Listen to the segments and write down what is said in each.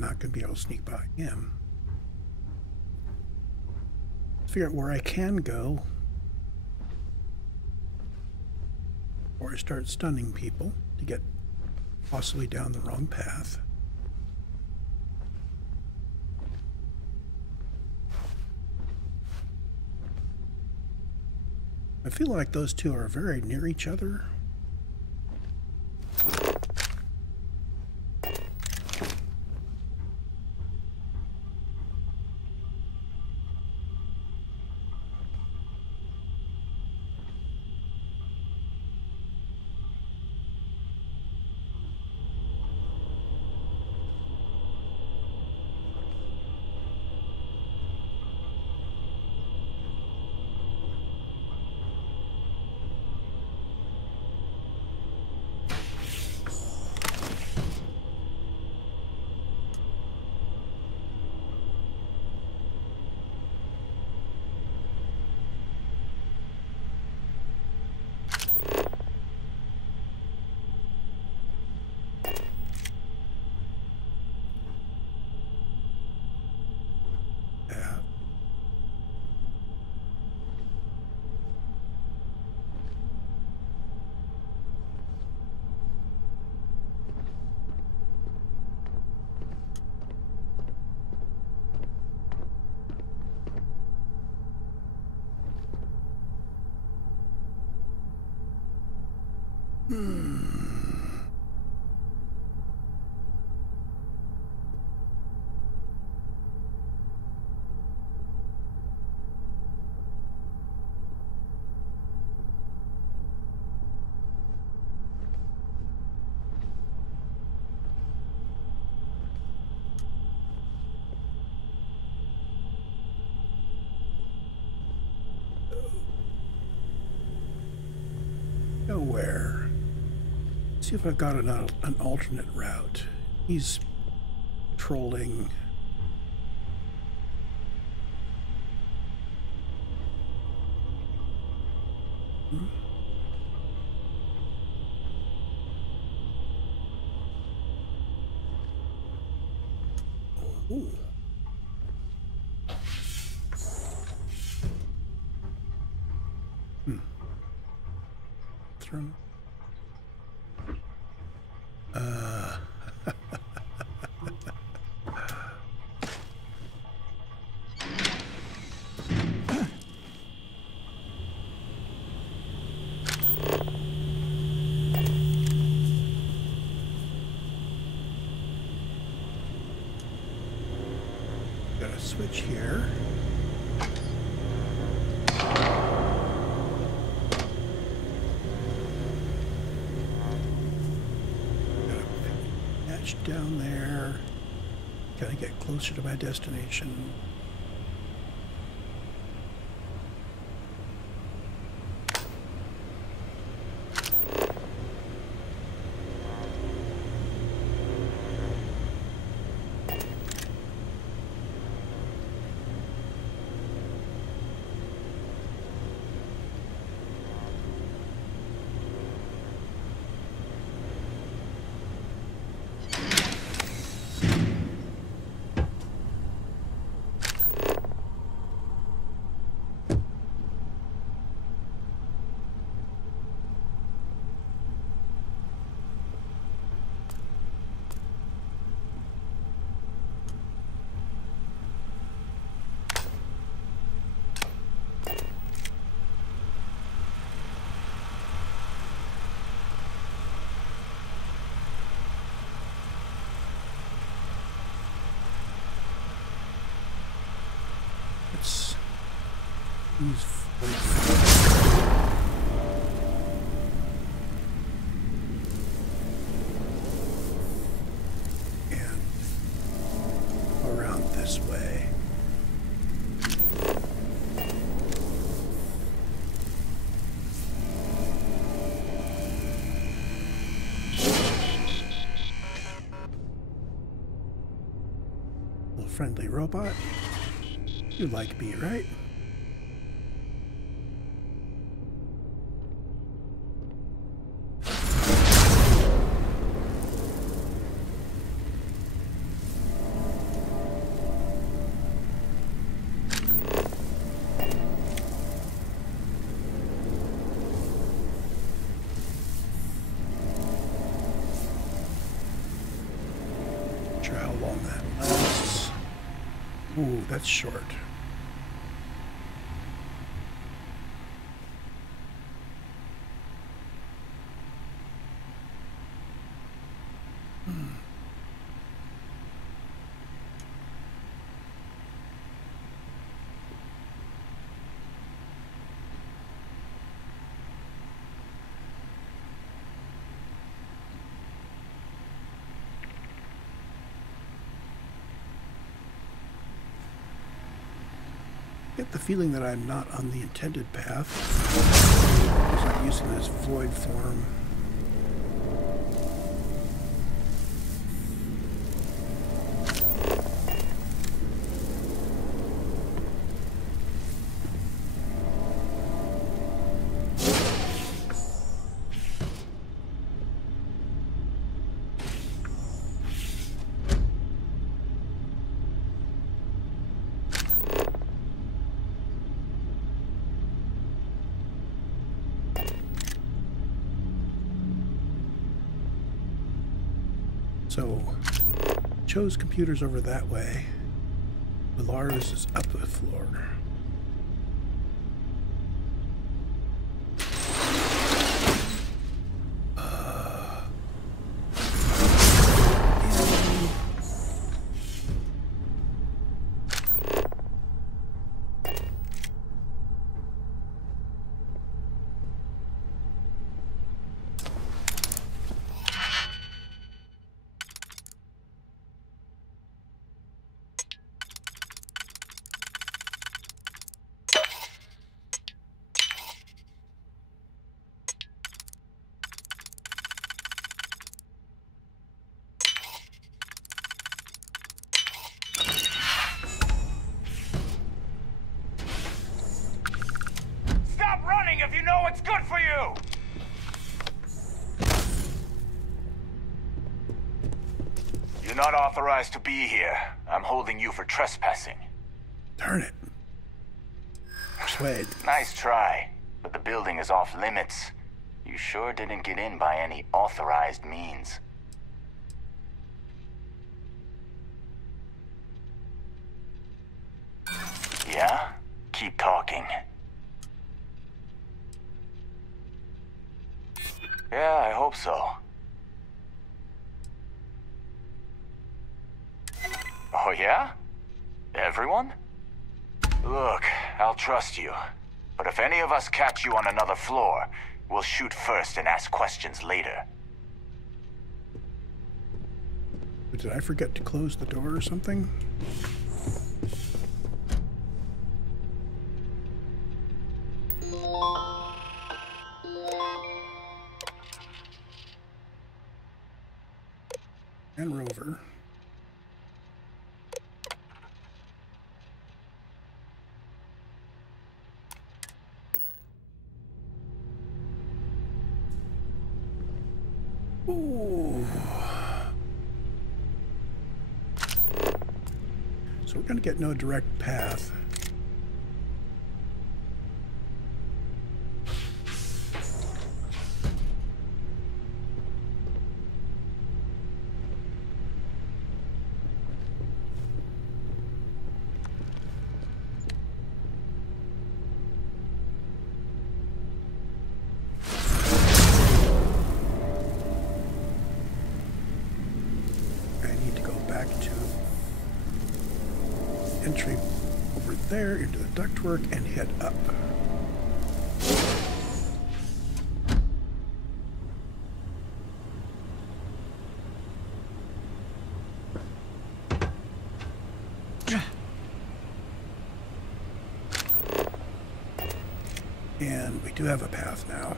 not going to be able to sneak by him. Let's figure out where I can go before I start stunning people to get possibly down the wrong path. I feel like those two are very near each other. Nowhere. See if I've got an alternate route. He's trolling. Ooh. Through. Got a switch here. Down there, gotta get closer to my destination. And around this way. Little friendly robot. You like me, right? Ooh, that's short. Get the feeling that I'm not on the intended path, because I'm using this void form. So, Cho's computer's over that way. Milara's is up the floor. If you know what's good for you! You're not authorized to be here. I'm holding you for trespassing. Darn it. Persuade. Nice try, but the building is off limits. You sure didn't get in by any authorized means. Yeah? Keep talking. Yeah, I hope so. Oh yeah? Everyone? Look, I'll trust you. But if any of us catch you on another floor, we'll shoot first and ask questions later. Did I forget to close the door or something? And Rover. Ooh. So we're going to get no direct path. Entry over there into the ductwork and head up. And we do have a path now.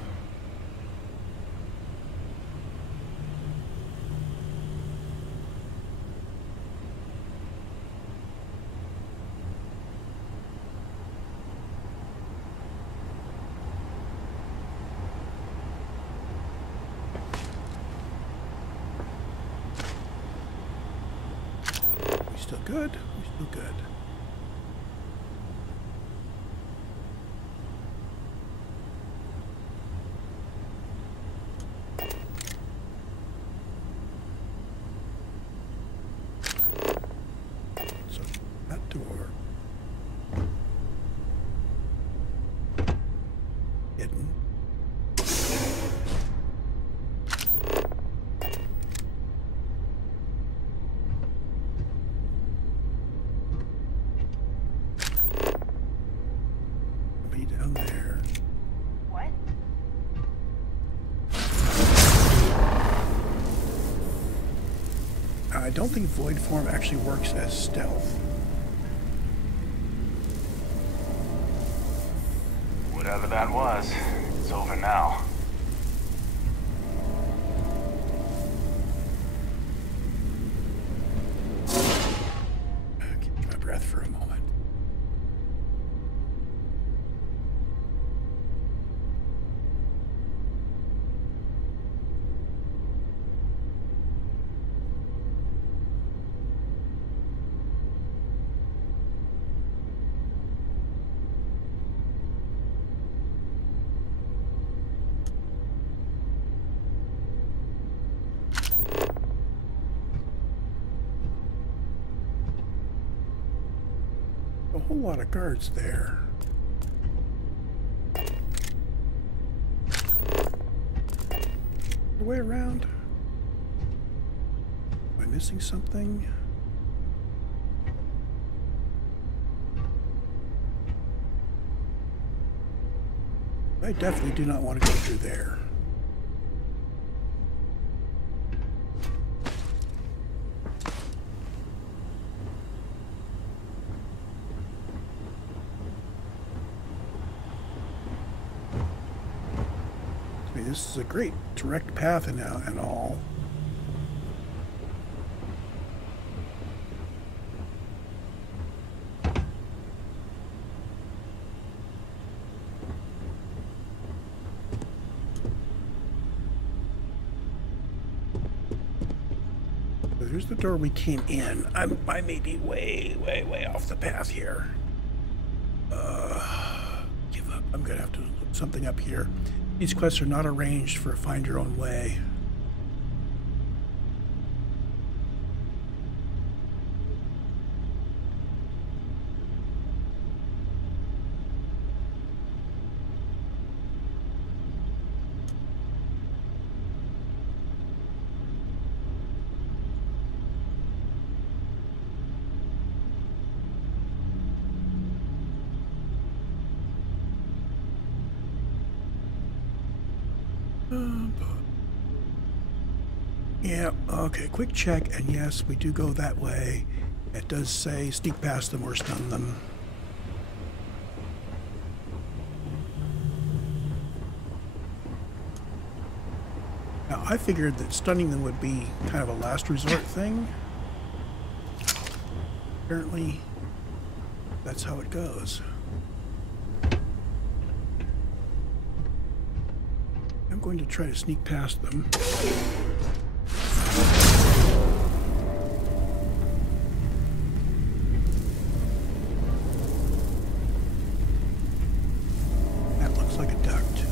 Still good? We're still good. So that door. don't think void form actually works as stealth. Whatever that was, it's over now. Keep my breath for a moment. A whole lot of guards there. The way around? Am I missing something? I definitely do not want to go through there. This is a great direct path and all. So there's the door we came in. I may be way off the path here. Give up. I'm gonna have to look something up here. These quests are not arranged for find your own way. Yeah, okay, quick check, and yes, we do go that way. It does say sneak past them or stun them. Now, I figured that stunning them would be kind of a last resort thing. Apparently, that's how it goes. I'm going to try to sneak past them. That looks like a duct.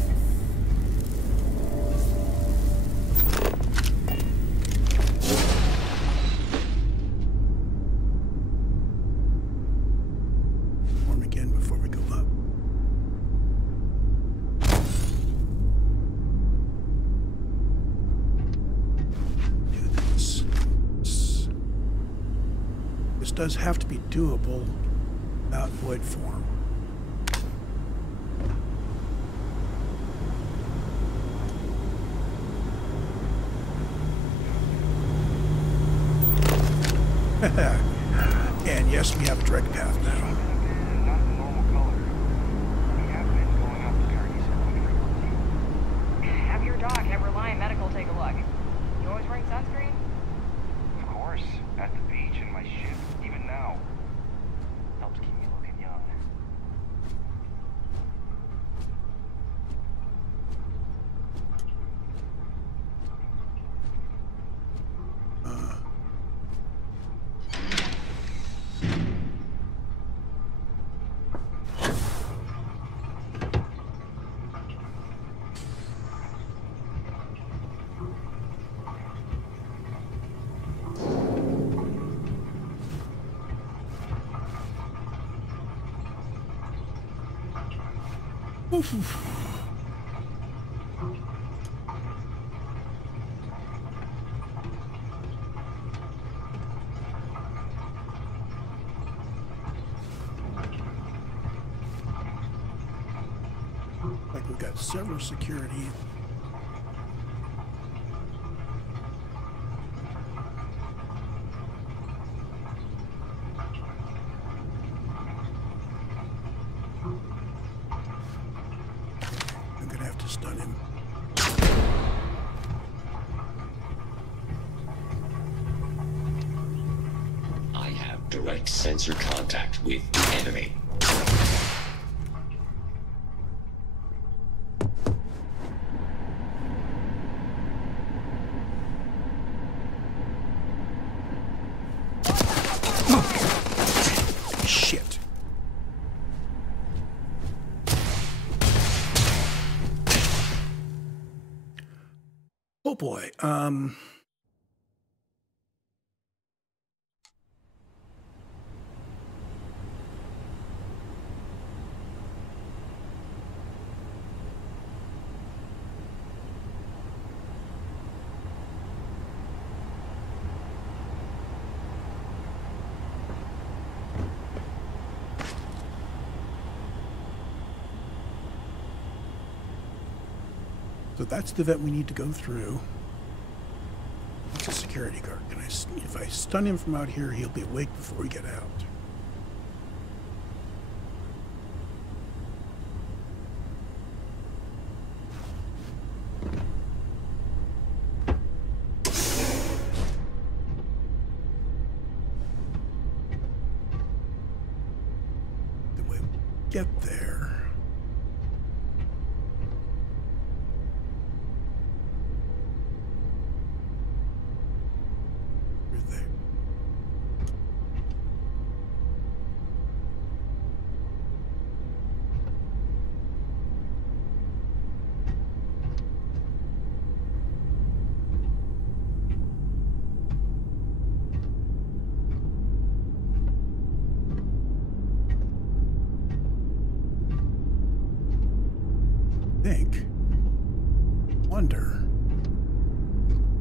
Form again before we go up. This does have to be doable without void form. And yes, we have a direct path now. Have your dog have Reliant Medical take a look. You always wearing sunscreen? Of course. At the beach, in my ship, even now. Helps keep me looking young. Like we've got several security. stun him. I have direct sensor contact with the enemy. Shit. Oh boy. So that's the vent we need to go through. It's a security guard. If I stun him from out here, he'll be awake before we get out. The way we get there.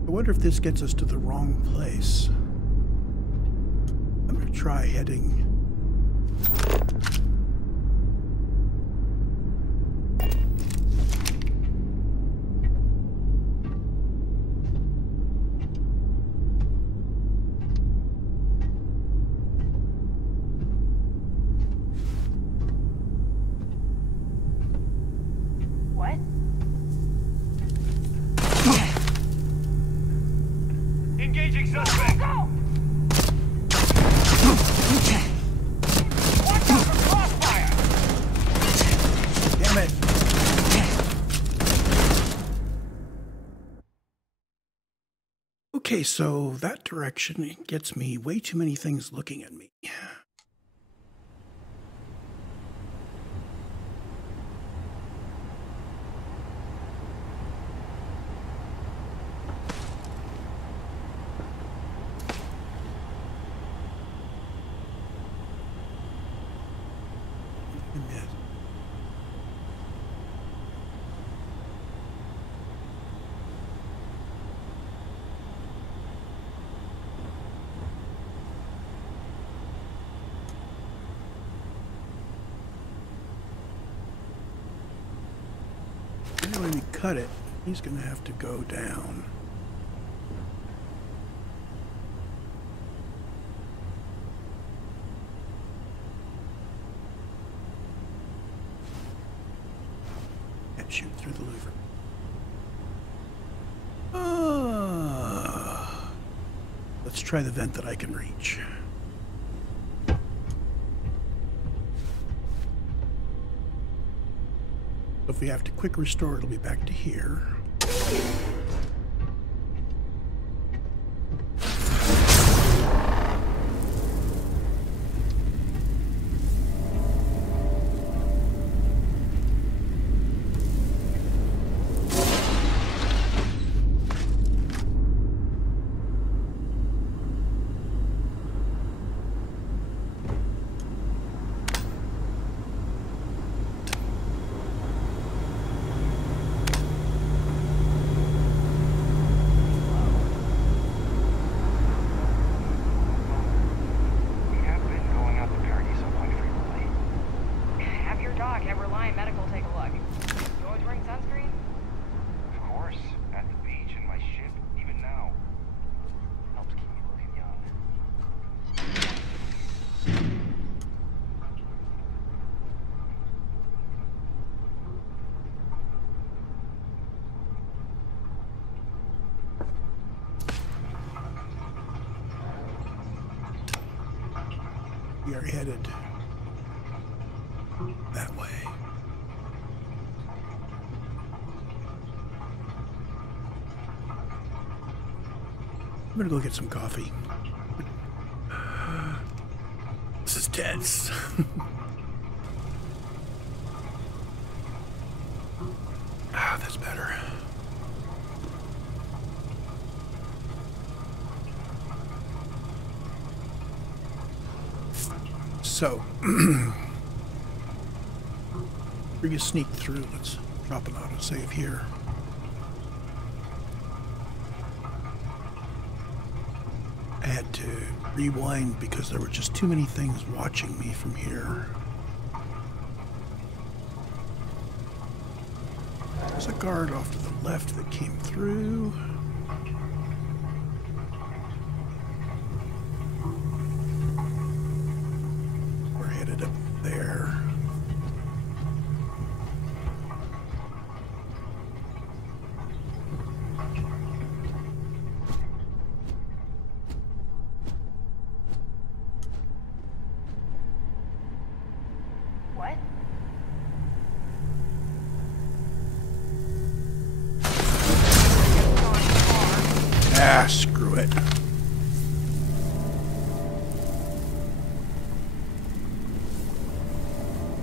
I wonder if this gets us to the wrong place. I'm going to try heading. Engaging suspect! Go! Watch out for crossfire! Damn it! Okay, so that direction gets me way too many things looking at me. When we cut it, he's going to have to go down. And shoot through the louver. Let's try the vent that I can reach. If we have to quick restore, it'll be back to here. They're headed that way. I'm gonna go get some coffee. This is tense. Ah, that's better. So, we're gonna sneak through. Let's drop an autosave here. I had to rewind because there were just too many things watching me from here. There's a guard off to the left that came through. We're headed up there. What? Ah, screw it.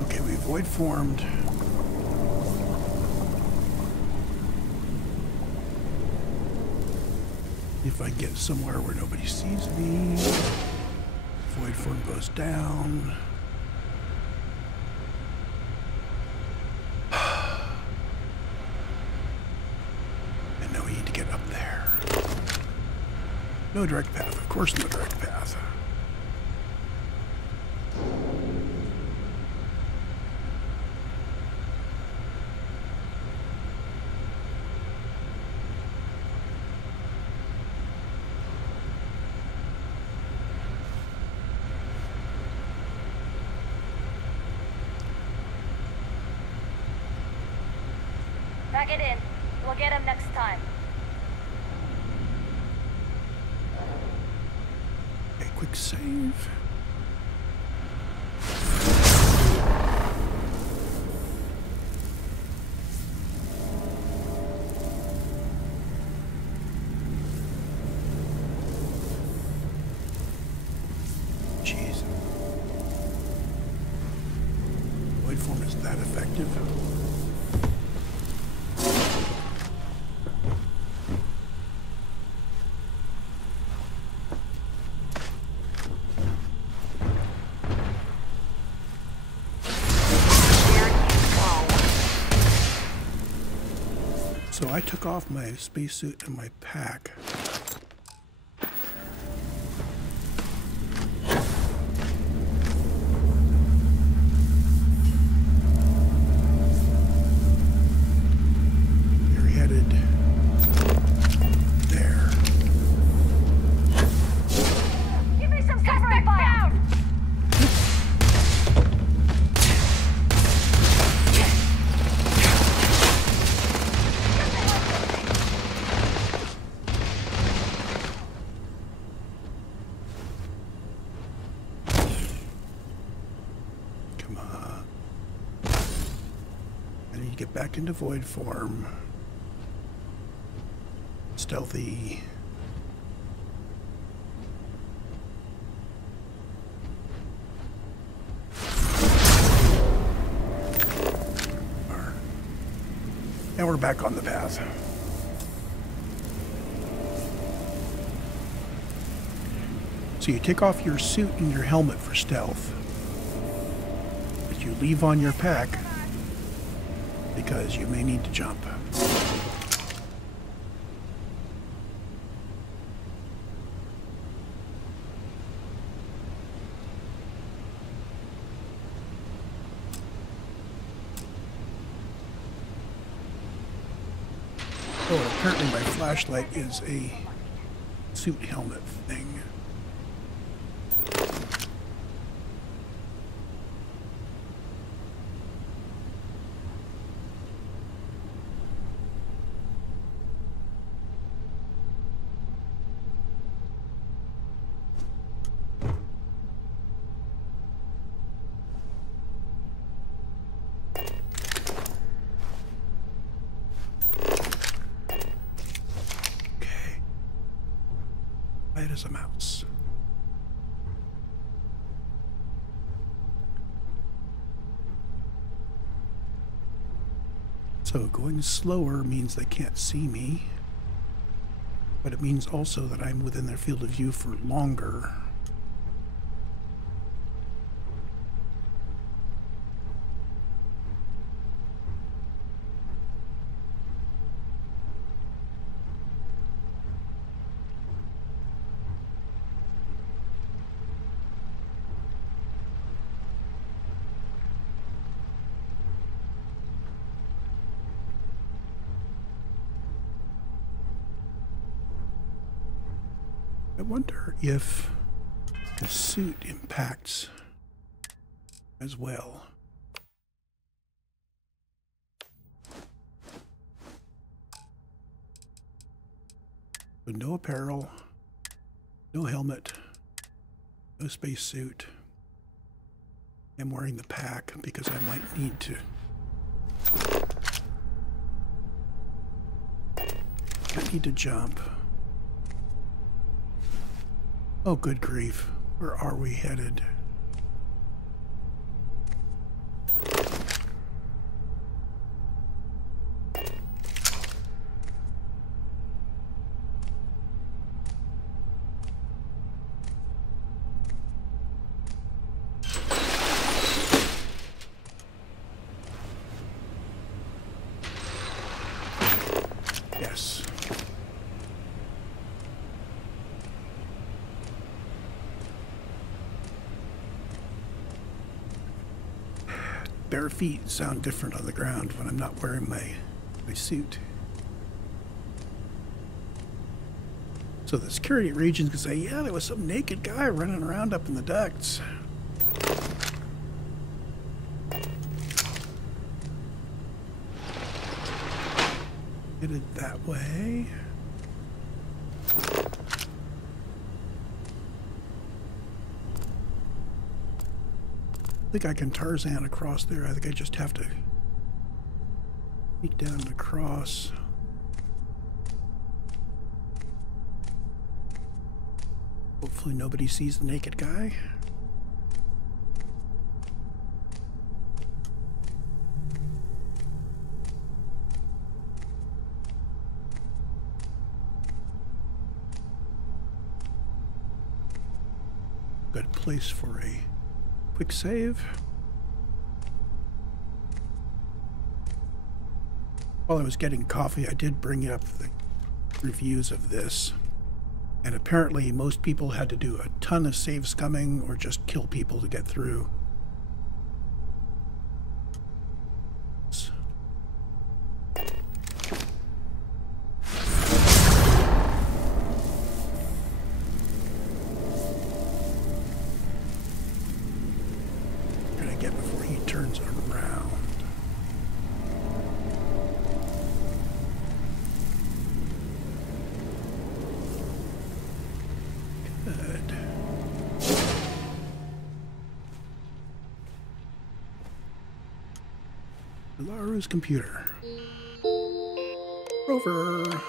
Okay, we void formed. If I get somewhere where nobody sees me, void form goes down. And now we need to get up there. No direct path, of course no direct path. Pack it in. We'll get him next time. Okay, quick save. Jeez. Void form is that effective? So I took off my spacesuit and my pack. They're headed there. Give me some cover fire! Come on. I need to get back into void form. Stealthy. And we're back on the path. So you take off your suit and your helmet for stealth. But you leave on your pack because you may need to jump. Oh, apparently my flashlight is a suit helmet thing. quiet as a mouse. So going slower means they can't see me, but it means also that I'm within their field of view for longer. I wonder if the suit impacts as well. So no apparel, no helmet, no spacesuit. I'm wearing the pack because I might need to. I need to jump. Oh, good grief. Where are we headed? Yes. Bare feet sound different on the ground when I'm not wearing my suit. So the security at Ryujin can say, yeah, there was some naked guy running around up in the ducts. Headed that way. I think I can Tarzan across there. I think I just have to sneak down and across. Hopefully nobody sees the naked guy. Good place for a quick save. While I was getting coffee, I did bring up the reviews of this. And apparently most people had to do a ton of save scumming or just kill people to get through. Laru's computer. Rover.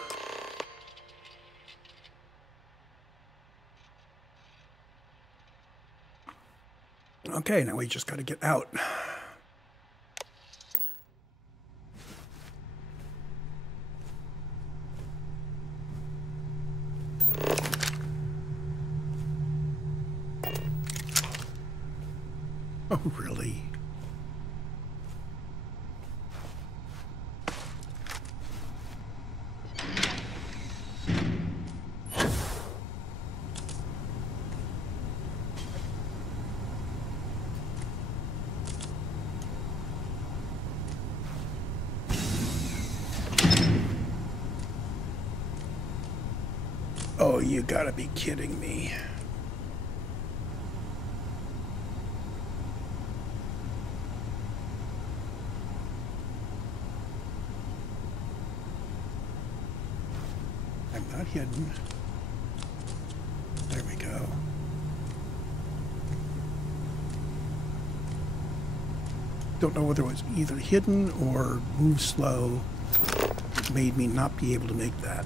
Okay, now we just got to get out. Oh, really? Oh, you gotta be kidding me. I'm not hidden. There we go. Don't know whether it was either hidden or move slow. It made me not be able to make that.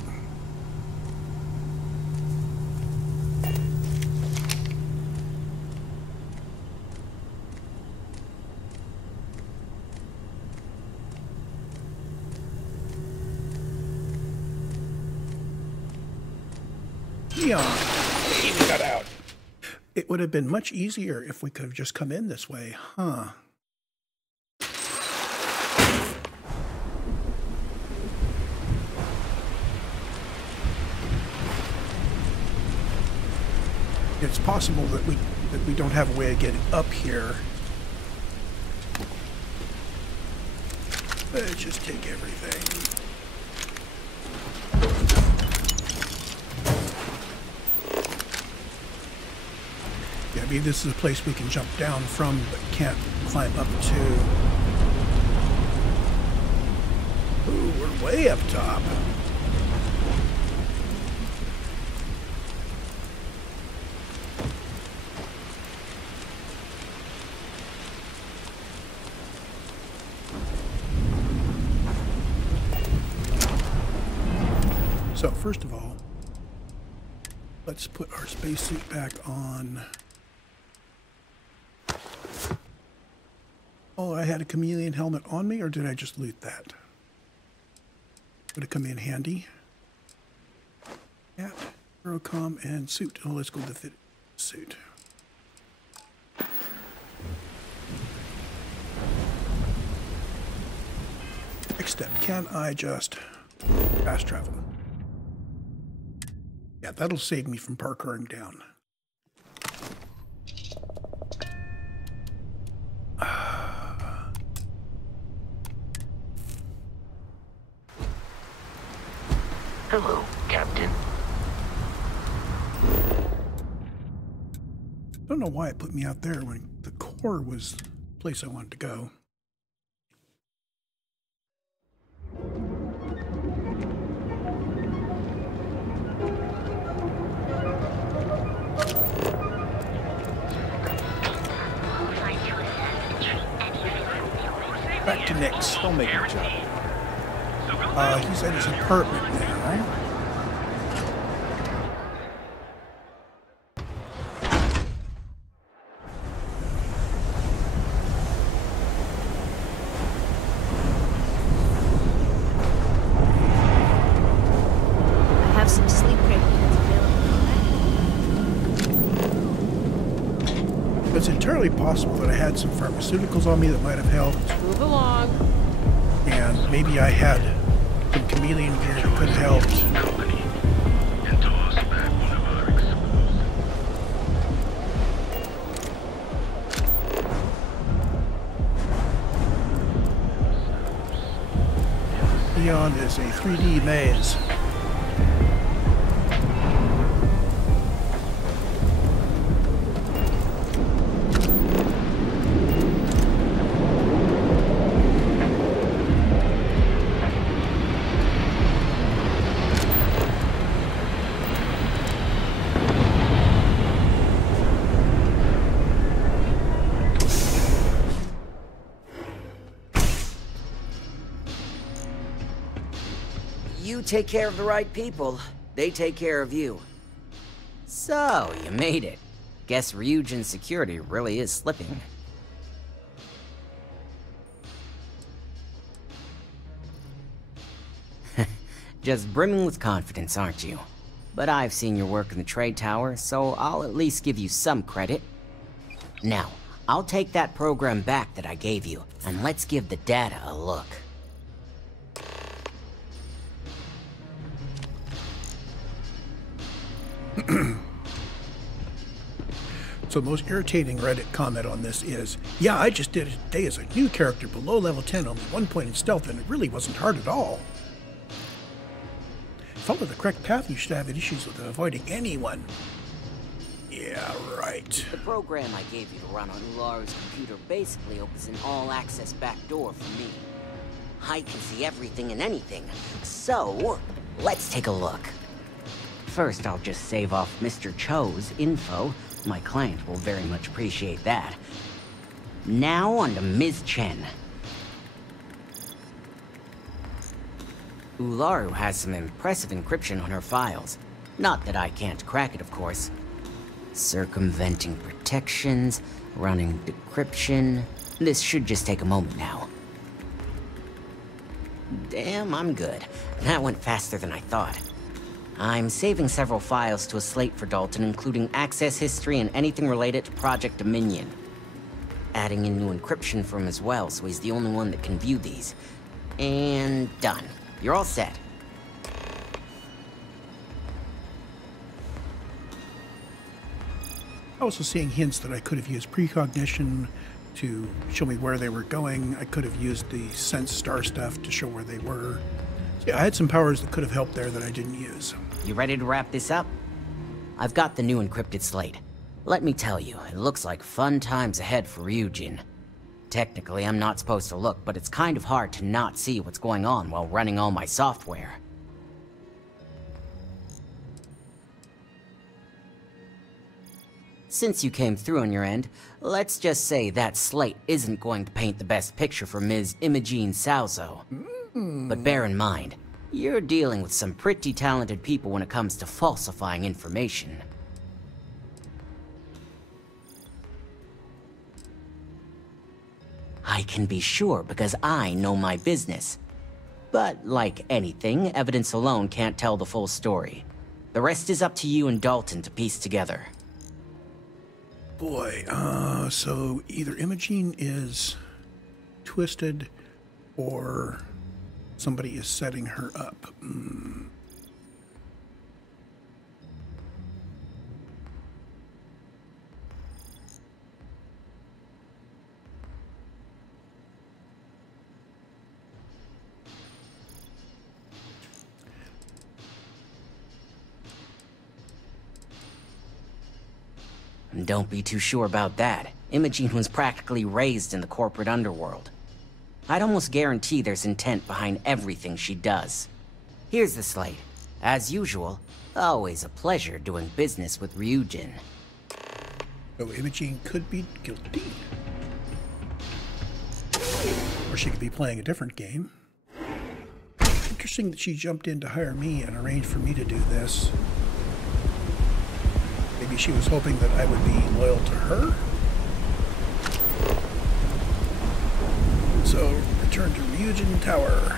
Leon! He got out. It would have been much easier if we could have just come in this way, huh? It's possible that we don't have a way of getting up here. Let's just take everything. Yeah, maybe this is a place we can jump down from, but can't climb up to. Ooh, we're way up top. So, first of all, let's put our spacesuit back on. Oh, I had a chameleon helmet on me, or did I just loot that? Would it come in handy? Yeah, Eurocom and suit. Oh, let's go to the fit suit. Next step, can I just fast travel? Yeah, that'll save me from parkouring down. Hello, Captain. Don't know why it put me out there when the core was the place I wanted to go. Back to Nick's. Don't make me jump. He's at his apartment now. I have some sleep crayons available. It's entirely possible that I had some pharmaceuticals on me that might have helped. Move along. And maybe I had some chameleon gear that could have helped. Company and toss back one of our explosives. Neon is a 3D maze. You take care of the right people, they take care of you. So, you made it. Guess Ryujin security really is slipping. Just brimming with confidence, aren't you? But I've seen your work in the trade tower, so I'll at least give you some credit. Now, I'll take that program back that I gave you, and let's give the data a look. So the most irritating Reddit comment on this is, yeah, I just did it today as a new character below level 10, only 1 point in stealth, and it really wasn't hard at all. Follow the correct path, you should have issues with avoiding anyone. Yeah, right. The program I gave you to run on Ularu's computer basically opens an all-access backdoor for me. I can see everything and anything, so let's take a look. First, I'll just save off Mr. Cho's info. My client will very much appreciate that. Now on to Ms. Chen. Ularu has some impressive encryption on her files. Not that I can't crack it, of course. Circumventing protections, running decryption. This should just take a moment now. Damn, I'm good. That went faster than I thought. I'm saving several files to a slate for Dalton, including access history and anything related to Project Dominion. Adding in new encryption for him as well, so he's the only one that can view these. And done. You're all set. Also seeing hints that I could have used precognition to show me where they were going. I could have used the sense star stuff to show where they were. So yeah, I had some powers that could have helped there that I didn't use. You ready to wrap this up? I've got the new encrypted slate. Let me tell you, it looks like fun times ahead for Ryujin. Technically, I'm not supposed to look, but it's kind of hard to not see what's going on while running all my software. Since you came through on your end, let's just say that slate isn't going to paint the best picture for Ms. Imogene Salzo. But bear in mind, you're dealing with some pretty talented people when it comes to falsifying information. I can be sure because I know my business. But like anything, evidence alone can't tell the full story. The rest is up to you and Dalton to piece together. Boy, so either Imogene is twisted or somebody is setting her up. Don't be too sure about that. Imogene was practically raised in the corporate underworld. I'd almost guarantee there's intent behind everything she does. Here's the slate. As usual, always a pleasure doing business with Ryujin. So Imogene could be guilty. Or she could be playing a different game. Interesting that she jumped in to hire me and arranged for me to do this. Maybe she was hoping that I would be loyal to her. So, return to Ryujin Tower.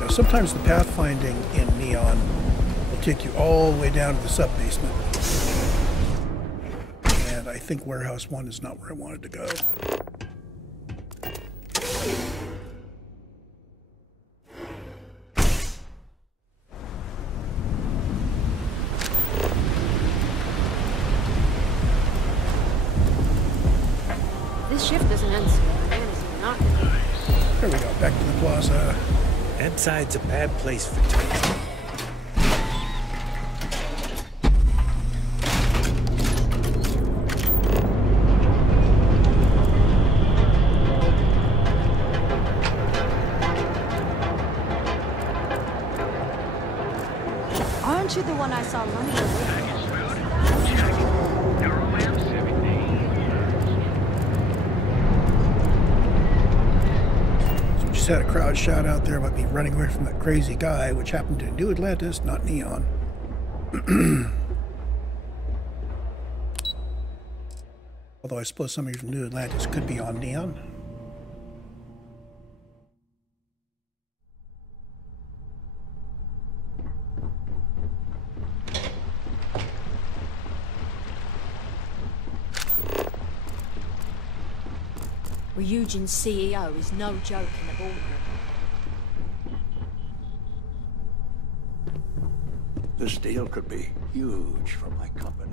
Now, sometimes the pathfinding in Neon will take you all the way down to the sub-basement. And I think Warehouse 1 is not where I wanted to go. This shift doesn't end soon. Man is not gonna... There we go, back to the plaza. Inside's a bad place for tourism. Aren't you the one I saw running away? Just had a crowd shout out there about me running away from that crazy guy, which happened in New Atlantis, not Neon. Although I suppose somebody from New Atlantis could be on Neon. Ryujin's CEO is no joke in the boardroom. This deal could be huge for my company.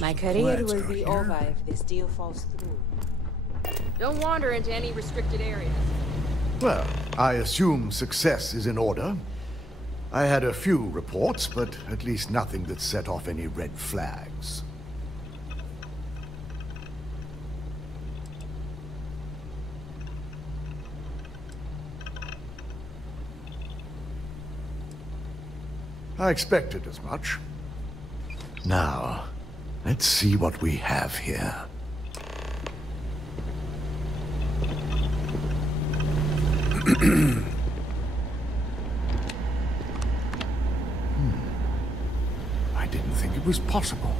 My career will be over if this deal falls through. Don't wander into any restricted areas. Well, I assume success is in order. I had a few reports, but at least nothing that set off any red flags. I expected as much. Now, let's see what we have here. I didn't think it was possible.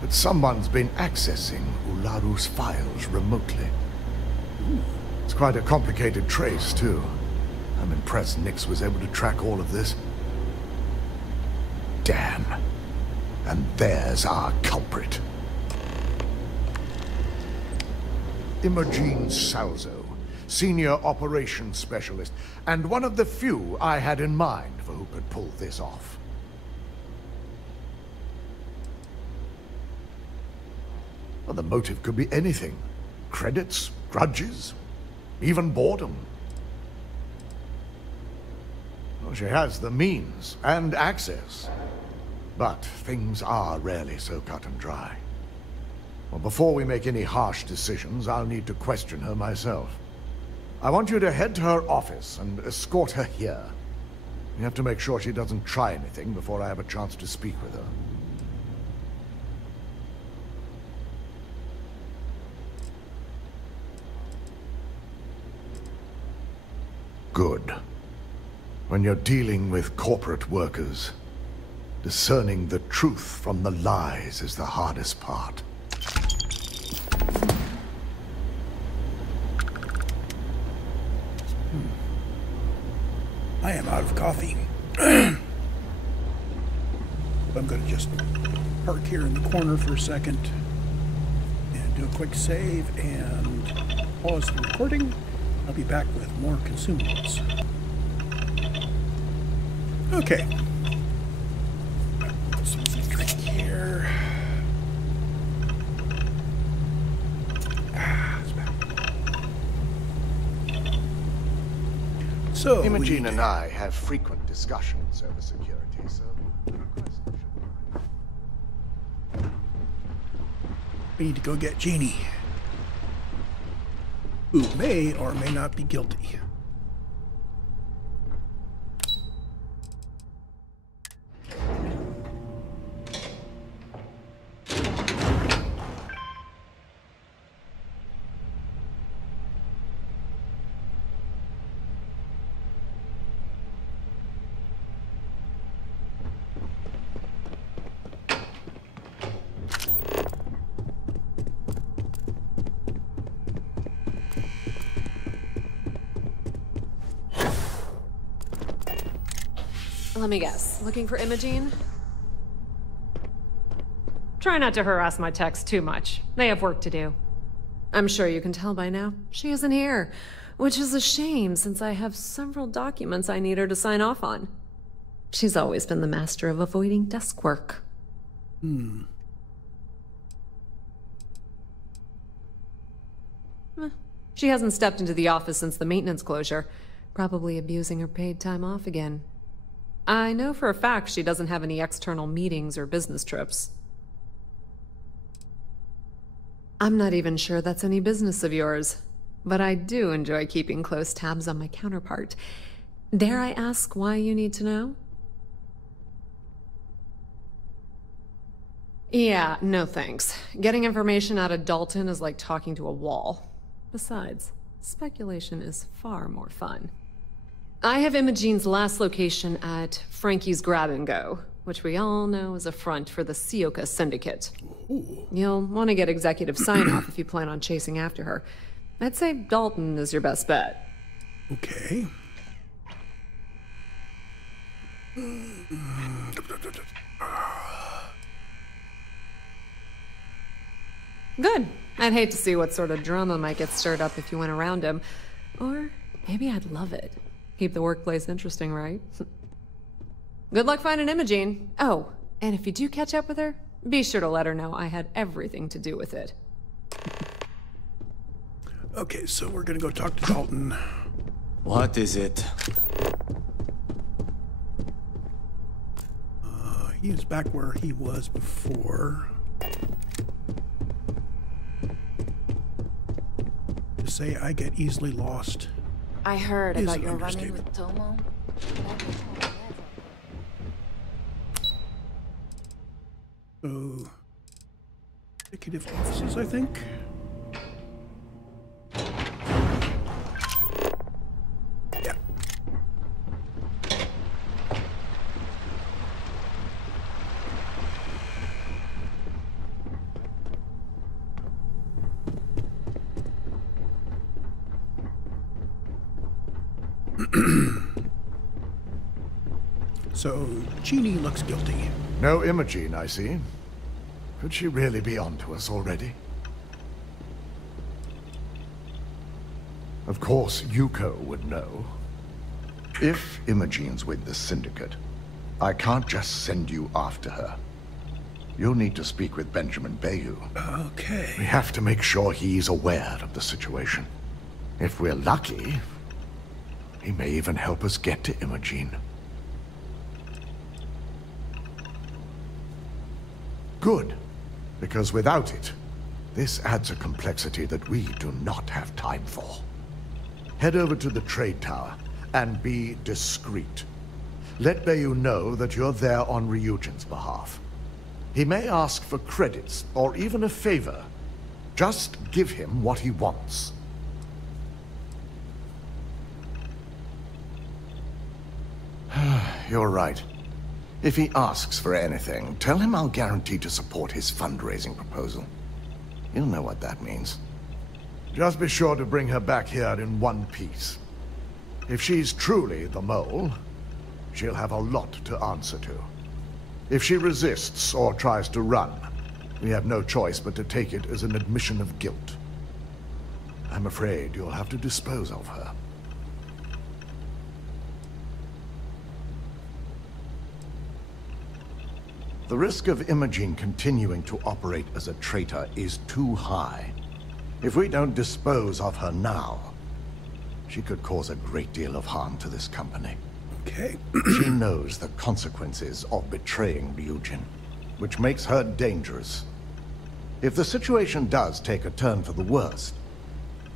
But someone's been accessing Ularu's files remotely. It's quite a complicated trace, too. I'm impressed Nix was able to track all of this. Damn. And there's our culprit. Imogene Salzo, Senior Operations Specialist, and one of the few I had in mind for who could pull this off. Well, the motive could be anything. Credits, grudges, even boredom. Well, she has the means and access. But things are rarely so cut and dry. Well, before we make any harsh decisions, I'll need to question her myself. I want you to head to her office and escort her here. You have to make sure she doesn't try anything before I have a chance to speak with her. Good. When you're dealing with corporate workers, discerning the truth from the lies is the hardest part. I am out of coffee. I'm going to just park here in the corner for a second and do a quick save and pause the recording. I'll be back with more consumables. Okay. Something to drink here. It's back. So, Imogene and I have frequent discussions over security, so we need to go get Jeannie, who may or may not be guilty. Let me guess. Looking for Imogene? Try not to harass my techs too much. They have work to do. I'm sure you can tell by now. She isn't here, which is a shame since I have several documents I need her to sign off on. She's always been the master of avoiding desk work. She hasn't stepped into the office since the maintenance closure. Probably abusing her paid time off again. I know for a fact she doesn't have any external meetings or business trips. I'm not even sure that's any business of yours, but I do enjoy keeping close tabs on my counterpart. Dare I ask why you need to know? Yeah, no thanks. Getting information out of Dalton is like talking to a wall. Besides, speculation is far more fun. I have Imogene's last location at Frankie's Grab and Go, which we all know is a front for the Sioka Syndicate. Ooh. You'll want to get executive sign-off if you plan on chasing after her. I'd say Dalton is your best bet. Okay. Good. I'd hate to see what sort of drama might get stirred up if you went around him. Or maybe I'd love it. Keep the workplace interesting, right? Good luck finding Imogene. Oh, and if you do catch up with her, be sure to let her know I had everything to do with it. Okay, so we're gonna go talk to Dalton. What is it? He is back where he was before. To say I get easily lost. I heard Is about an your run-in understatement. with Tomo. So, executive offices, I think. Yeah. So, Jeannie looks guilty. No Imogene, I see. Could she really be onto us already? Of course, Yuko would know. If Imogene's with the Syndicate, I can't just send you after her. You'll need to speak with Benjamin Bayou. Okay. We have to make sure he's aware of the situation. If we're lucky, he may even help us get to Imogene. Good, because without it, this adds a complexity that we do not have time for. Head over to the trade tower and be discreet. Let Bayou know that you're there on Ryujin's behalf. He may ask for credits or even a favor. Just give him what he wants. You're right. If he asks for anything, tell him I'll guarantee to support his fundraising proposal. You'll know what that means. Just be sure to bring her back here in one piece. If she's truly the mole, she'll have a lot to answer to. If she resists or tries to run, we have no choice but to take it as an admission of guilt. I'm afraid you'll have to dispose of her. The risk of Imogene continuing to operate as a traitor is too high. If we don't dispose of her now, she could cause a great deal of harm to this company. Okay. She knows the consequences of betraying Ryujin, which makes her dangerous. If the situation does take a turn for the worst,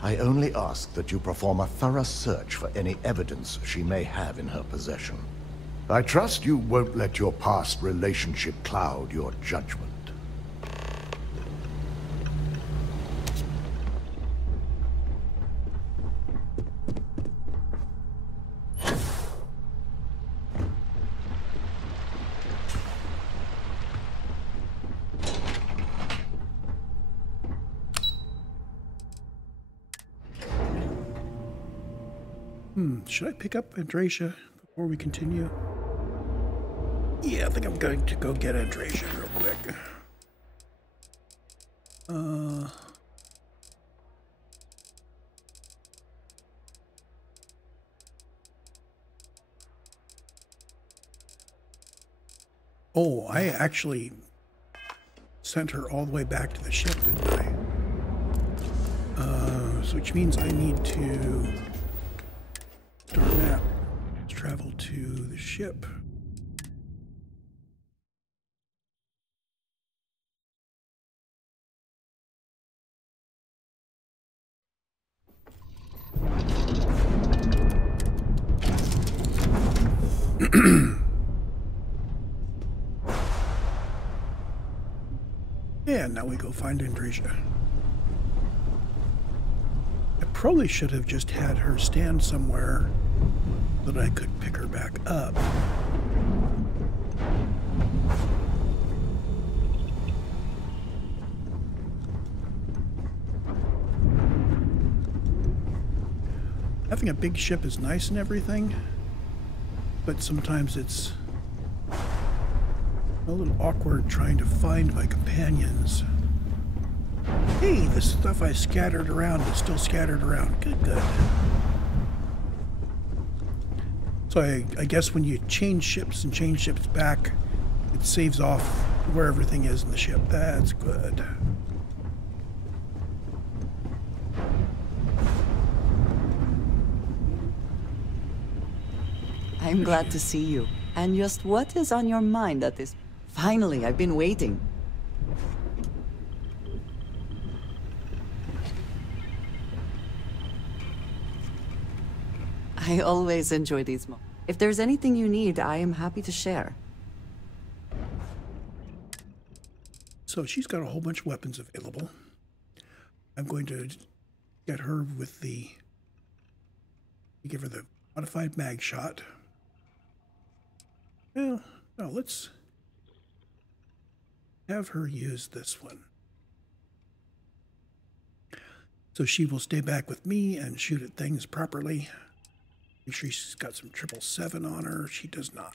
I only ask that you perform a thorough search for any evidence she may have in her possession. I trust you won't let your past relationship cloud your judgment. Should I pick up Andreja before we continue? Yeah, I think I'm going to go get Andreja real quick. Oh, I actually sent her all the way back to the ship, didn't I? So which means I need to start map. Let's travel to the ship. And now we go find Andreja. I probably should have just had her stand somewhere so that I could pick her back up. Having a big ship is nice and everything, but sometimes it's a little awkward trying to find my companions. Hey, the stuff I scattered around is still scattered around. Good, good. So I guess when you change ships and change ships back, it saves off where everything is in the ship. That's good. I'm glad to see you. And just what is on your mind at this... Finally, I've been waiting. I always enjoy these moments. If there's anything you need, I am happy to share. So she's got a whole bunch of weapons available. I'm going to get her with the... give her the modified mag shot. Well, no, let's have her use this one. So she will stay back with me and shoot at things properly. Make sure she's got some 777 on her. She does not.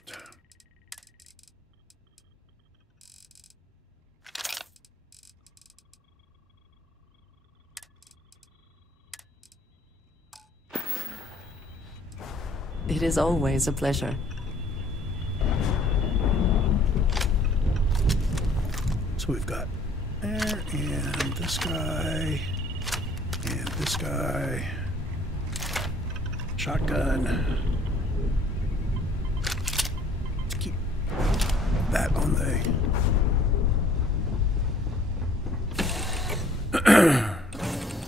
It is always a pleasure. So we've got there, and this guy, and this guy. Shotgun. Let's keep that on the...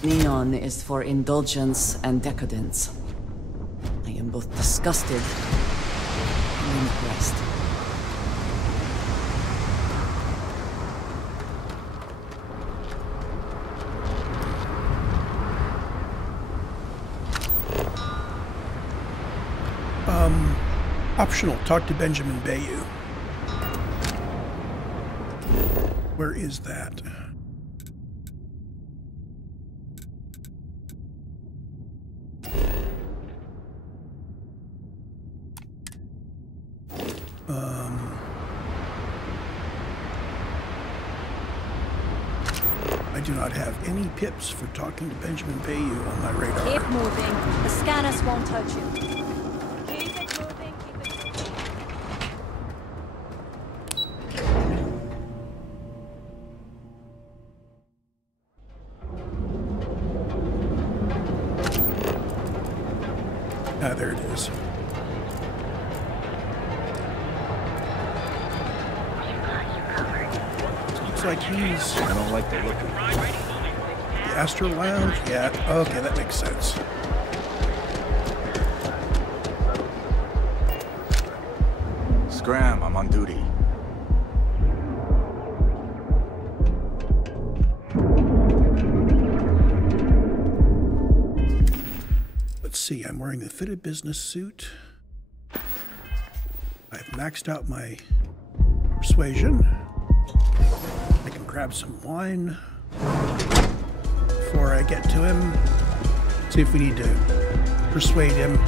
Neon is for indulgence and decadence. I am both disgusted and impressed. Optional, talk to Benjamin Bayou. Where is that? I do not have any pips for talking to Benjamin Bayou on my radar. Keep moving. The scanners won't touch you. Ah, there it is. Looks like he's... I don't like the look of it. The Astro Lounge? Yeah, okay, that makes sense. Scram, I'm on duty. Let's see, I'm wearing the fitted business suit. I've maxed out my persuasion. I can grab some wine before I get to him. See if we need to persuade him.